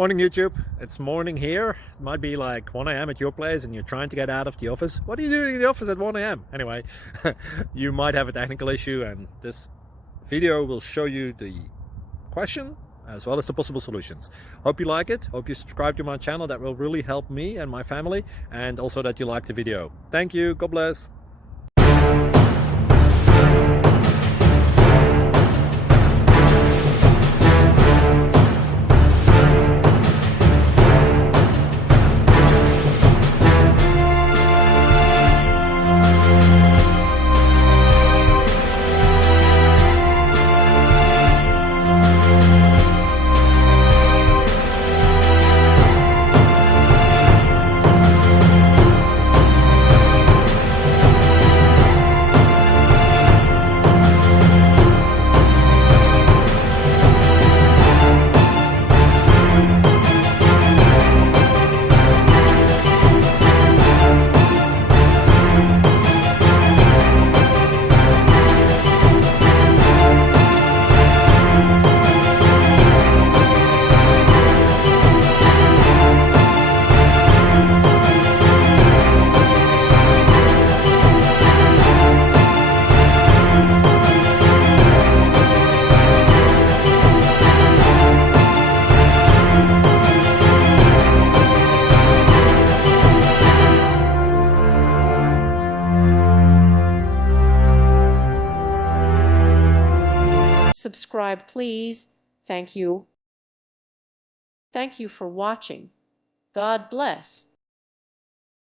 Morning YouTube, it's morning here. It might be like 1 a.m. at your place and you're trying to get out of the office. What are you doing in the office at 1 a.m.? Anyway, you might have a technical issue and this video will show you the question as well as the possible solutions. Hope you like it, hope you subscribe to my channel. That will really help me and my family, and also that you like the video. Thank you, God bless. Subscribe, please. Thank you. Thank you for watching. God bless.